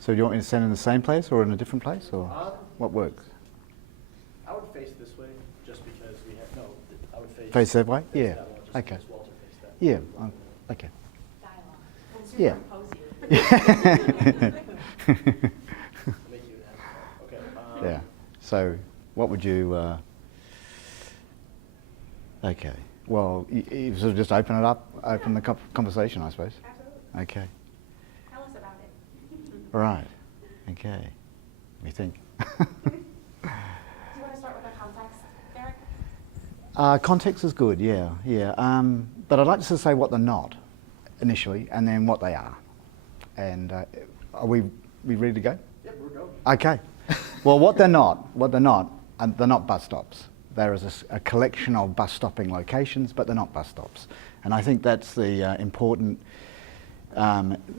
So do you want me to stand in the same place or in a different place, or what works? I would face this way, just because we have, no, I would face. Face that way? Yeah. That one, just Okay. because Walter faced that. Yeah. Okay. Dialogue. Yeah. Make you an avatar. Okay. Yeah. So, what would you? Okay. Well, you sort of just open it up, open the conversation, I suppose. Absolutely. Okay. Tell us about it. Right. Okay. Let me think. Do you want to start with our context, Derek? Context is good. Yeah. Yeah. But I'd like to say what they're not initially, and then what they are. And are we ready to go? Yep, we're going. Okay. Well, what they're not, they're not bus stops. There is a collection of bus stopping locations, but they're not bus stops. And I think that's the important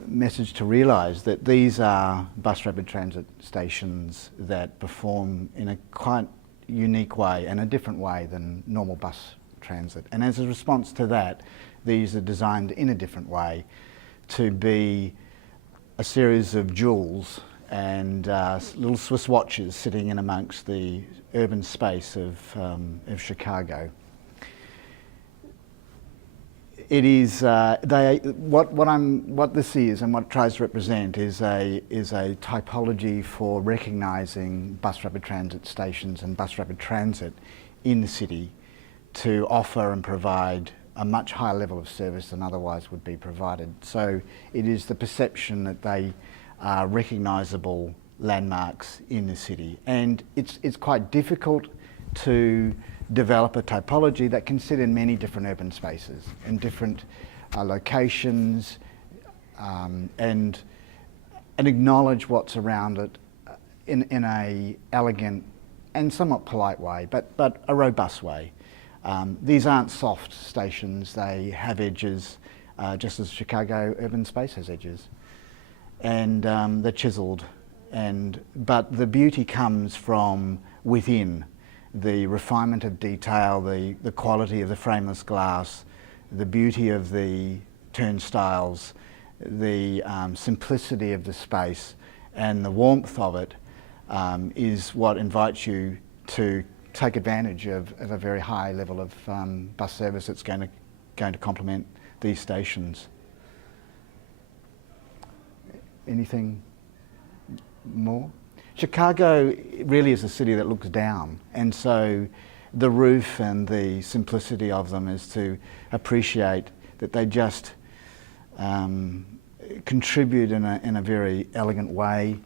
message to realise, that these are bus rapid transit stations that perform in a quite unique way and a different way than normal bus transit. And as a response to that, these are designed in a different way to be a series of jewels and little Swiss watches sitting in amongst the urban space of Chicago. It is what this is and what it tries to represent is a typology for recognising bus rapid transit stations and bus rapid transit in the city to offer and provide a much higher level of service than otherwise would be provided. So it is the perception that they are recognisable landmarks in the city, and it's quite difficult to develop a typology that can sit in many different urban spaces in different locations, and acknowledge what's around it in a elegant and somewhat polite way, but a robust way. These aren't soft stations, they have edges, just as Chicago urban space has edges. And they're chiselled, but the beauty comes from within. The refinement of detail, the quality of the frameless glass, the beauty of the turnstiles, the simplicity of the space, and the warmth of it is what invites you to take advantage of a very high level of bus service that's going to complement these stations. Anything more? Chicago really is a city that looks down, and so the roof and the simplicity of them is to appreciate that they just contribute in a very elegant way.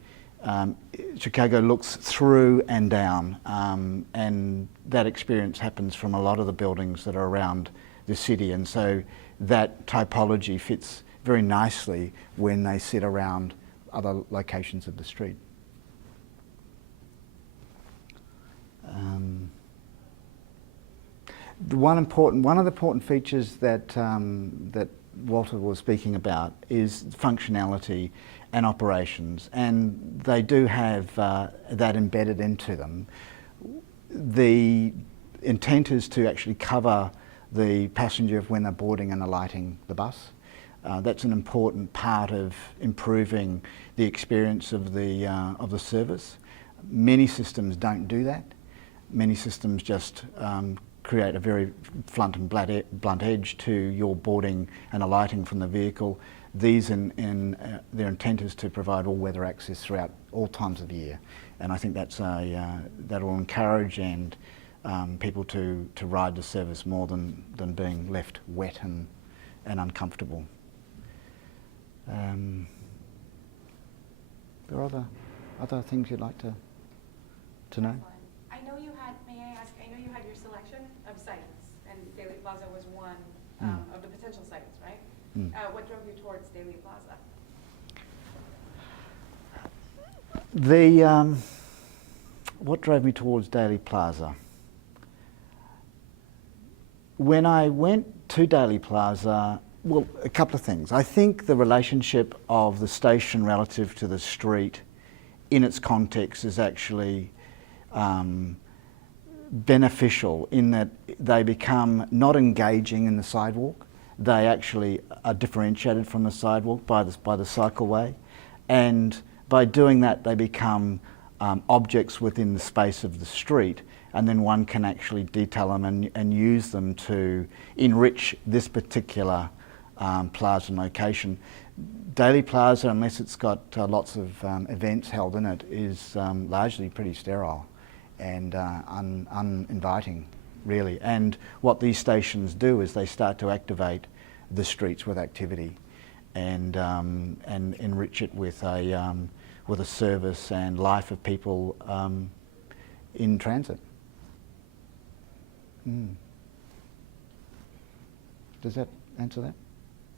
Chicago looks through and down, and that experience happens from a lot of the buildings that are around the city, and so that typology fits very nicely when they sit around other locations of the street. One of the important features that that Walter was speaking about is functionality and operations, and they do have that embedded into them. The intent is to actually cover the passenger when they're boarding and alighting the bus. That's an important part of improving the experience of the service. Many systems don't do that. Many systems just create a very blunt edge to your boarding and alighting from the vehicle. These, their intent is to provide all-weather access throughout all times of the year, and I think that will encourage and people to ride the service more than being left wet and uncomfortable. There are other things you'd like to know? May I ask, I know you had your selection of sites, and Daley Plaza was one of the potential sites, right? What drove you towards Daley Plaza? What drove me towards Daley Plaza? When I went to Daley Plaza, well, a couple of things. I think the relationship of the station relative to the street in its context is actually beneficial in that they become not engaging in the sidewalk. they actually are differentiated from the sidewalk by the cycleway, and by doing that they become objects within the space of the street, and then one can actually detail them and use them to enrich this particular plaza location. Daly Plaza, unless it's got lots of events held in it, is largely pretty sterile and uninviting, really. And what these stations do is they start to activate the streets with activity and enrich it with a service and life of people in transit. Does that answer that?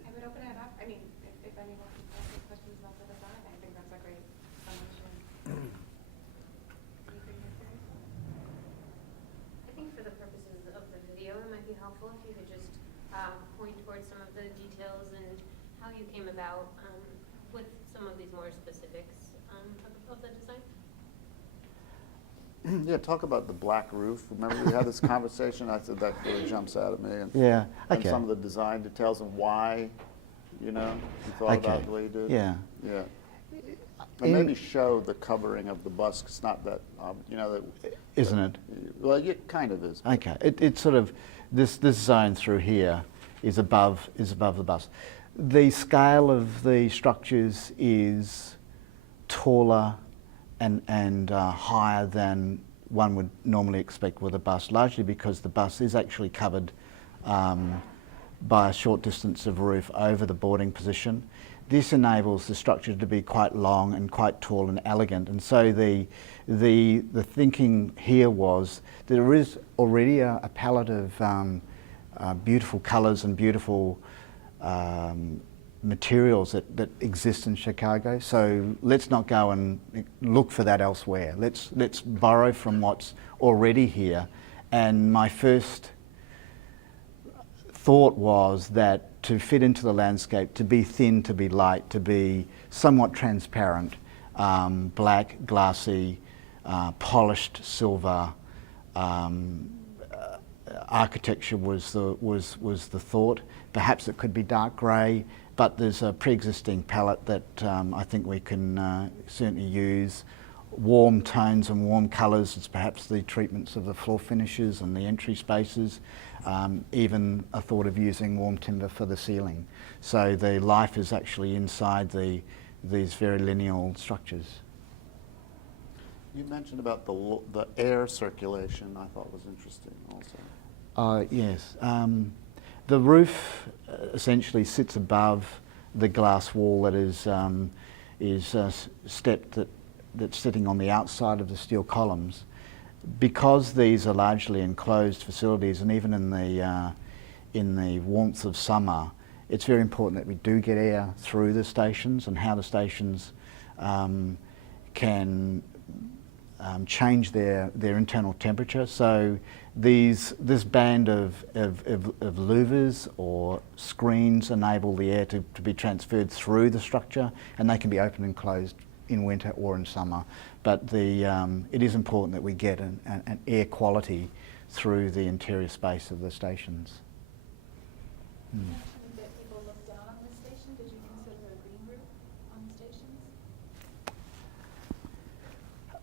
I would open it up. I mean, if anyone has any questions about the design, I think that's a great summation. Anything you're curious? I think for the purposes of the video, it might be helpful if you could just point towards some of the details and how you came about with some of these more specifics of the design. Yeah, talk about the black roof. Remember we had this conversation? I said that really jumps out at me. And, Yeah, and okay. some of the design details and why, you thought about it the way you did. Yeah. Yeah. And maybe show the covering of the bus. 'Cause it's not that, that. Isn't it? Well, it kind of is. Okay. It's sort of this zone through here is above the bus. The scale of the structures is taller and higher than one would normally expect with a bus, largely because the bus is actually covered by a short distance of roof over the boarding position. This enables the structure to be quite long and quite tall and elegant, and so the thinking here was that there is already a palette of beautiful colours and beautiful materials that exist in Chicago. So let's not go and look for that elsewhere. Let's borrow from what's already here. And my first thought was that to fit into the landscape, to be thin, to be light, to be somewhat transparent, black, glassy, polished silver, architecture was the thought. Perhaps it could be dark grey, but there's a pre-existing palette that I think we can certainly use. Warm tones and warm colours, it's perhaps the treatments of the floor finishes and the entry spaces, even a thought of using warm timber for the ceiling. So the life is actually inside these very lineal structures. You mentioned about the air circulation. I thought was interesting also. Yes. The roof essentially sits above the glass wall that is stepped that's sitting on the outside of the steel columns. Because these are largely enclosed facilities, and even in the warmth of summer, it's very important that we do get air through the stations, and how the stations can change their internal temperature. So this band of louvers or screens enable the air to be transferred through the structure, and they can be opened and closed in winter or in summer. But it is important that we get an air quality through the interior space of the stations. You mentioned that people look down on the station. Did you consider a green roof on the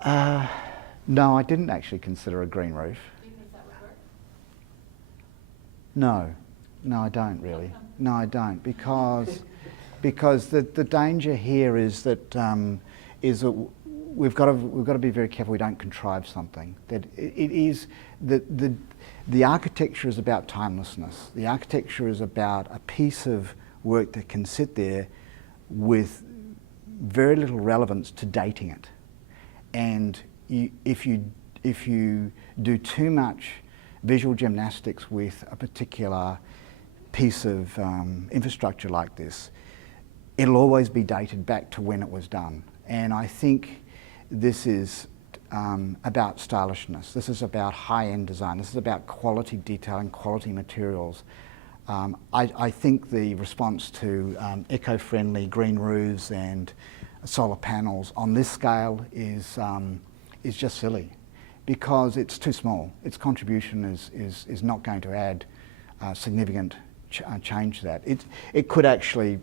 stations? No, I didn't actually consider a green roof. Do you think that would work? No, I don't really. No, I don't, because the danger here is that we've got to be very careful we don't contrive something. That it is the architecture is about timelessness. The architecture is about a piece of work that can sit there with very little relevance to dating it, and if you do too much visual gymnastics with a particular piece of infrastructure like this, it'll always be dated back to when it was done. And I think this is about stylishness. This is about high-end design. This is about quality detailing, quality materials. I think the response to eco-friendly green roofs and solar panels on this scale is just silly, because it's too small. Its contribution is not going to add significant change that. We could actually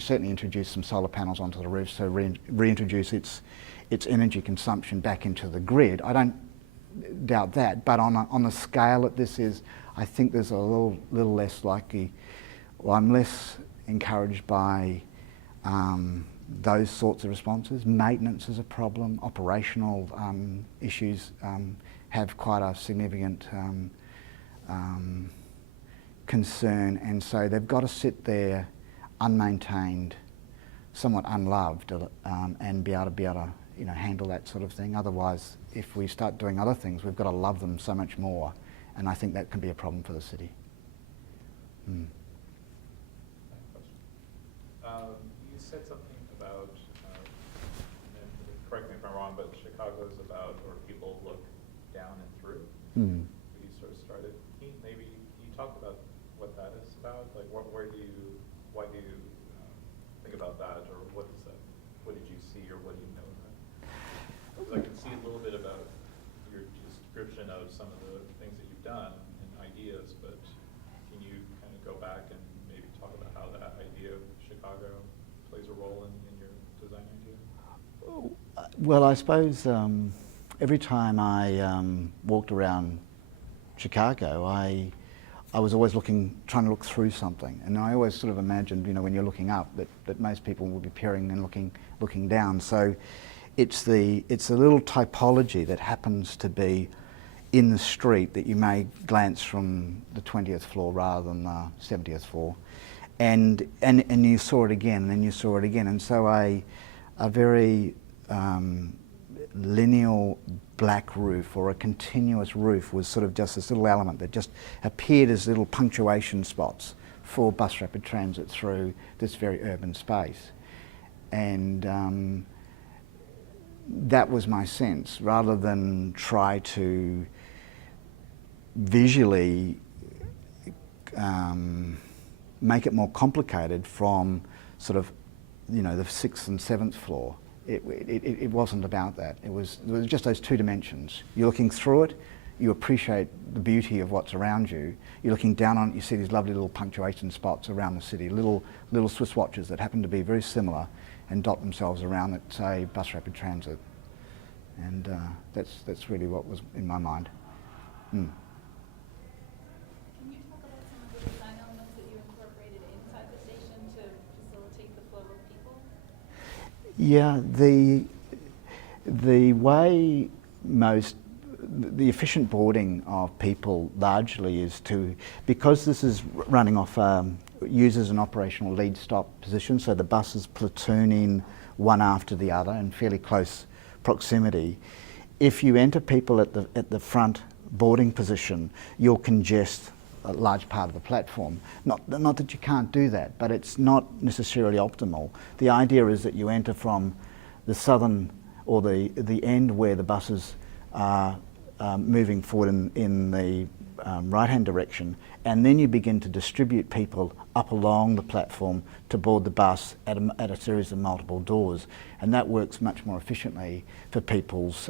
certainly introduce some solar panels onto the roof, so reintroduce its energy consumption back into the grid. I don't doubt that, but on the scale that this is, I think there's a little less likely. Well, I'm less encouraged by those sorts of responses. Maintenance is a problem. Operational issues have quite a significant concern, and so they've got to sit there unmaintained, somewhat unloved, and be able to handle that sort of thing. Otherwise, if we start doing other things, we've got to love them so much more, and I think that can be a problem for the city. Mm. You said something about, and correct me if I'm wrong, but Chicago's about, or people look down and through. Mm. You sort of started. Maybe you talk about what that is about. Like, why do you think about that, or what is that? What did you see, or what do you know of that? Because I can see a little bit about your description of some of the things that you've done and ideas, but can you kind of go back and maybe talk about how that idea of Chicago plays a role in your design idea? Well, I suppose every time I walked around Chicago, I was always trying to look through something, and I always sort of imagined, when you're looking up, that most people would be peering and looking down. So it's a little typology that happens to be in the street that you may glance from the 20th floor rather than the 70th floor, and you saw it again, and then you saw it again, and so a very lineal black roof or a continuous roof was sort of just this little element that just appeared as little punctuation spots for bus rapid transit through this very urban space. And that was my sense, rather than try to visually make it more complicated from sort of, the 6th and 7th floor. It wasn't about that. It was just those two dimensions. You're looking through it, you appreciate the beauty of what's around you. You're looking down on it, you see these lovely little punctuation spots around the city, little Swiss watches that happen to be very similar and dot themselves around it, say, bus rapid transit. And that's really what was in my mind. Mm. Can you talk about some of the design elements that you incorporated inside the station to facilitate the flow of people? Yeah, the way the efficient boarding of people largely is because this is running off uses an operational lead stop position, so the buses platoon in one after the other in fairly close proximity. If you enter people at the front boarding position, you'll congest a large part of the platform. Not that you can't do that, but it's not necessarily optimal. The idea is that you enter from the southern or the end where the buses are moving forward in the right-hand direction, and then you begin to distribute people up along the platform to board the bus at a series of multiple doors, and that works much more efficiently for people's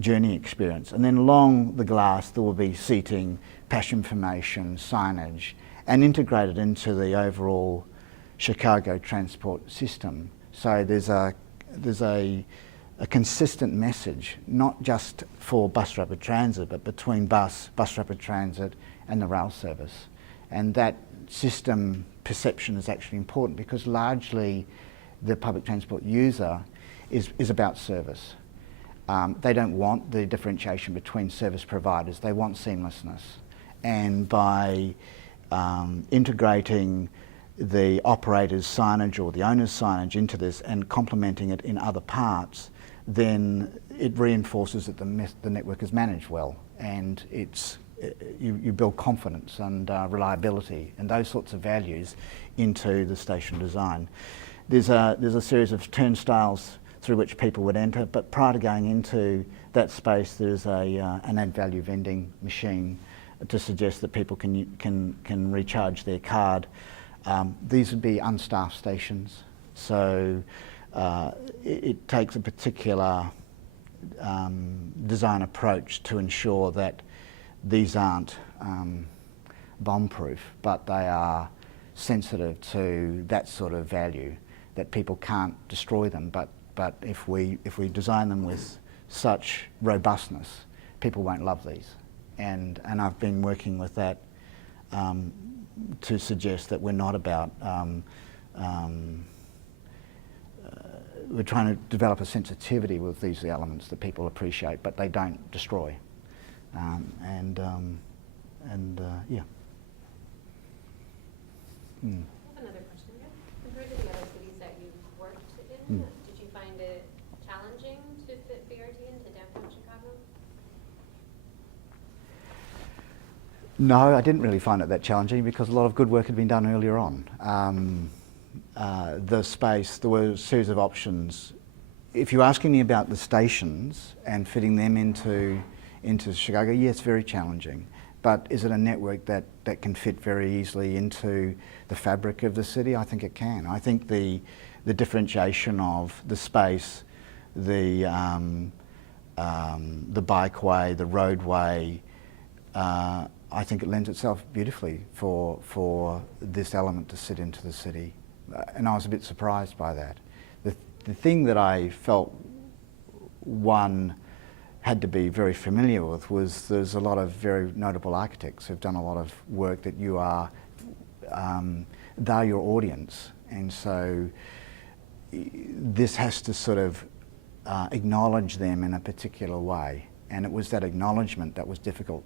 journey experience. And then along the glass there will be seating, pass information, signage, and integrated into the overall Chicago transport system. So there's a consistent message, not just for bus rapid transit, but between bus rapid transit and the rail service. And that system perception is actually important, because largely the public transport user is about service. They don't want the differentiation between service providers, they want seamlessness. And by integrating the operator's signage or the owner's signage into this and complementing it in other parts, then it reinforces that the network is managed well, and you build confidence and reliability and those sorts of values into the station design. There's a series of turnstiles through which people would enter, but prior to going into that space there's an add value vending machine to suggest that people can recharge their card. These would be unstaffed stations, so it takes a particular design approach to ensure that these aren't bomb-proof, but they are sensitive to that sort of value, that people can't destroy them. But if we design them with such robustness, people won't love these. And I've been working with that to suggest that we're not about we're trying to develop a sensitivity with these elements that people appreciate, but they don't destroy. Yeah. I have another question here. Compared to the other cities that you've worked in, did you find it challenging to fit BRT into downtown Chicago? No, I didn't really find it that challenging because a lot of good work had been done earlier on. The space, there were a series of options. If you're asking me about the stations and fitting them into Chicago, yes, very challenging. But is it a network that can fit very easily into the fabric of the city? I think it can. I think the differentiation of the space, the bikeway, the roadway, I think it lends itself beautifully for this element to sit into the city. And I was a bit surprised by that. The thing that I felt one had to be very familiar with was there's a lot of very notable architects who've done a lot of work that you are, they're your audience. And so this has to sort of acknowledge them in a particular way. And it was that acknowledgement that was difficult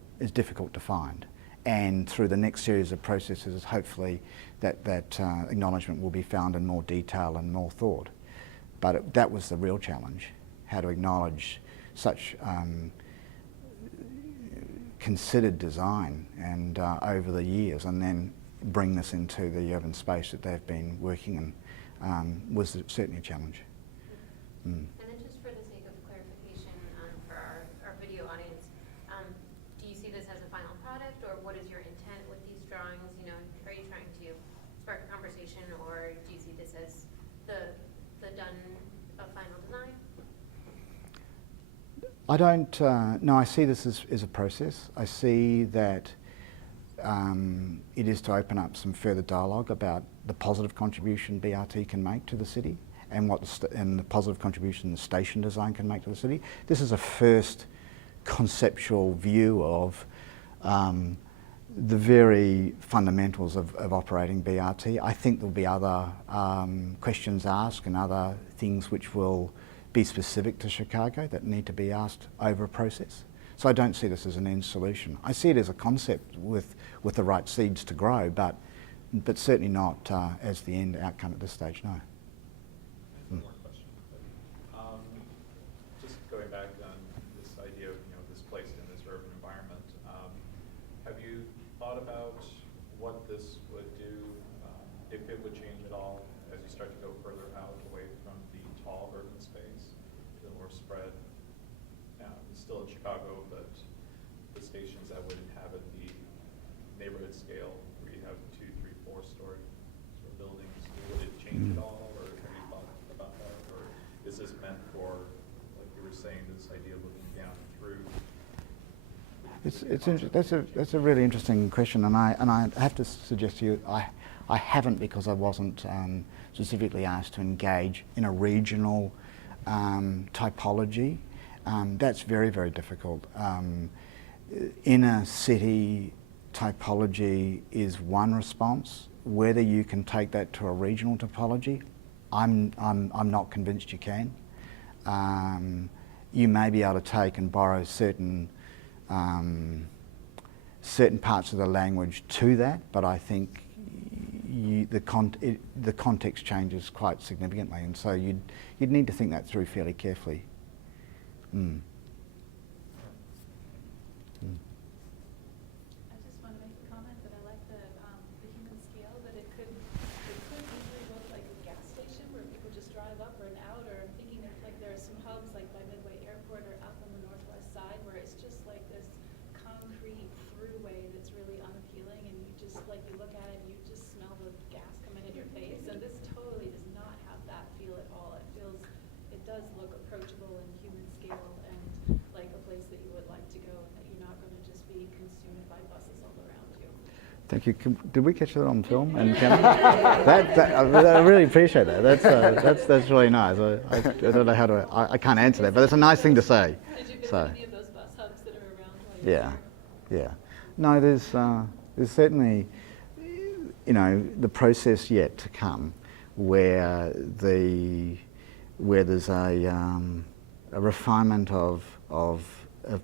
to find. And through the next series of processes, hopefully that acknowledgement will be found in more detail and more thought. But that was the real challenge, how to acknowledge such considered design and over the years, and then bring this into the urban space that they've been working in was certainly a challenge. And then just for the sake of clarification for our video audience, do you see this as a final product, or what is your intent with these drawings? You know, are you trying to spark a conversation, or do you see this as the done final design? I don't, no, I see this as a process. I see that it is to open up some further dialogue about the positive contribution BRT can make to the city and and the positive contribution the station design can make to the city. This is a first conceptual view of the very fundamentals of operating BRT. I think there'll be other questions asked and other things which will be specific to Chicago that need to be asked over a process. So I don't see this as an end solution. I see it as a concept with the right seeds to grow, but certainly not as the end outcome at this stage, no. One more question. Just going back on this idea of this place in this urban environment, have you thought about what this would do, if it would change at all as you start to go further out away from the tall urban space to the more spread? It's still in Chicago, but the stations that would inhabit the neighborhood scale, where you have 2, 3, 4-story sort of buildings, would it change at all, or have you thought about that, or is this meant for, like you were saying, this idea of looking down through? That's a really interesting question, and I have to suggest to you I haven't, because I wasn't specifically asked to engage in a regional typology. That's very, very difficult. Inner city typology is one response. Whether you can take that to a regional topology, I'm not convinced you can. You may be able to take and borrow certain parts of the language to that, but I think the context changes quite significantly, and so you'd need to think that through fairly carefully. I just want to make a comment that I like the human scale, that it could easily look like a gas station where people just drive up or out, or I'm thinking of like there are some hubs like by Midway Airport or out on the northwest side where it's just like this concrete throughway that's really unappealing, and you just like you look at it and you just smell the gas coming in your face, and this totally does not have that feel at all. It does look approachable and human scale and like a place that you would like to go, and that you're not going to just be consumed by buses all around you. Thank you. Did we catch that on film and camera? I really appreciate that. That's really nice. I don't know how to. I can't answer that, but it's a nice thing to say. Did you visit So, any of those bus hubs that are around while you're yeah, there? yeah. No, there's certainly, you know, the process yet to come where there's a refinement of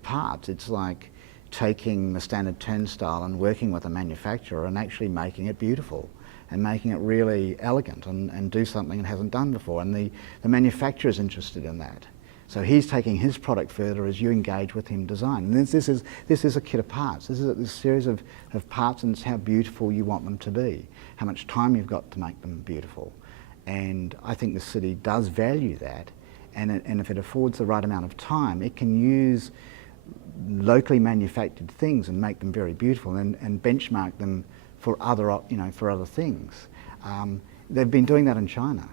parts. It's like taking the standard turnstile and working with a manufacturer and actually making it beautiful and making it really elegant and do something it hasn't done before. And the manufacturer is interested in that. So he's taking his product further as you engage with him design. And this is a kit of parts. This is a series of parts, and it's how beautiful you want them to be, how much time you've got to make them beautiful. And I think the city does value that. And if it affords the right amount of time, it can use locally manufactured things and make them very beautiful and benchmark them for other, for other things. They've been doing that in China,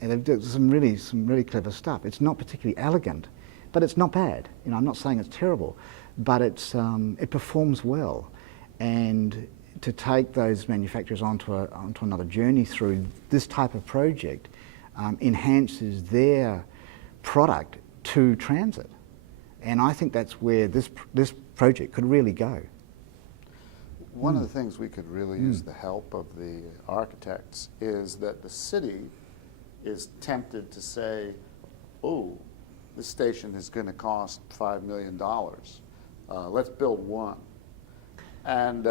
and they've done some really clever stuff. It's not particularly elegant, but it's not bad. I'm not saying it's terrible, but it performs well. And to take those manufacturers onto another journey through this type of project enhances their product to transit. And I think that's where this project could really go. One of the things we could really use the help of the architects is that the city is tempted to say, oh, this station is going to cost $5 million. Let's build one. And,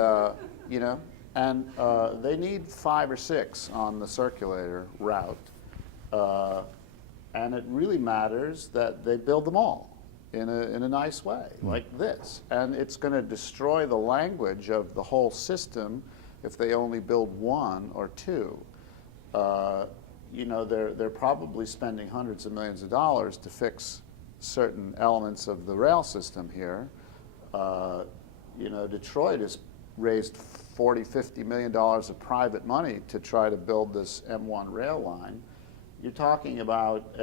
they need 5 or 6 on the circulator route. And it really matters that they build them all in a nice way, like this. And it's going to destroy the language of the whole system if they only build 1 or 2. They're probably spending hundreds of millions of dollars to fix certain elements of the rail system here. Detroit has raised $40–50 million of private money to try to build this M1 rail line. You're talking about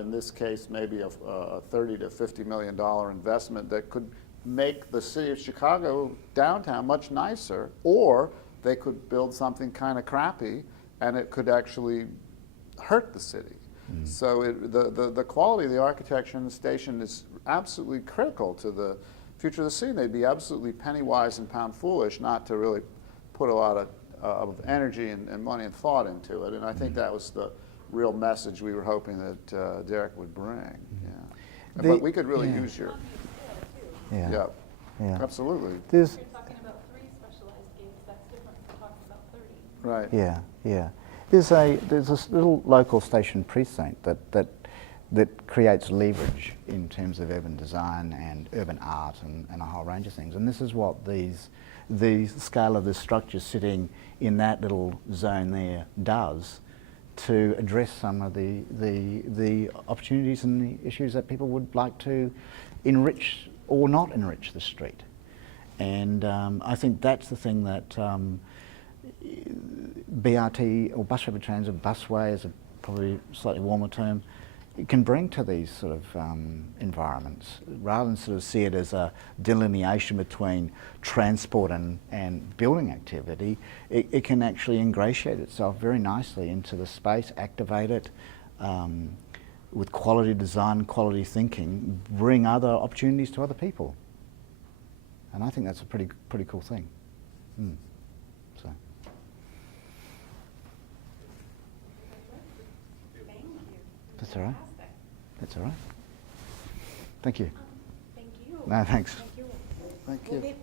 in this case, maybe a $30 to $50 million investment that could make the city of Chicago downtown much nicer, or they could build something kind of crappy and it could actually hurt the city. So the quality of the architecture in the station is absolutely critical to the future of the city. They'd be absolutely penny wise and pound foolish not to really put a lot of energy and money and thought into it. And I think that was the real message we were hoping that Derek would bring. Yeah. But we could really use your... Yeah. Absolutely. You're talking about 3 specialized gates, that's different from talking about 30. Right. Yeah. There's this little local station precinct that creates leverage in terms of urban design and urban art and a whole range of things. And this is what the scale of the structure sitting in that little zone there does to address some of the opportunities and the issues that people would like to enrich or not enrich the street. And I think that's the thing that BRT or bus rapid transit, busway is a probably slightly warmer term, it can bring to these sort of environments, rather than sort of see it as a delineation between transport and building activity. It can actually ingratiate itself very nicely into the space, activate it with quality design, quality thinking, bring other opportunities to other people. And I think that's a pretty cool thing. So. Thank you. That's all right. Fantastic. That's all right. Thank you. Thank you. No, thanks. Thank you. Thank We'll you. get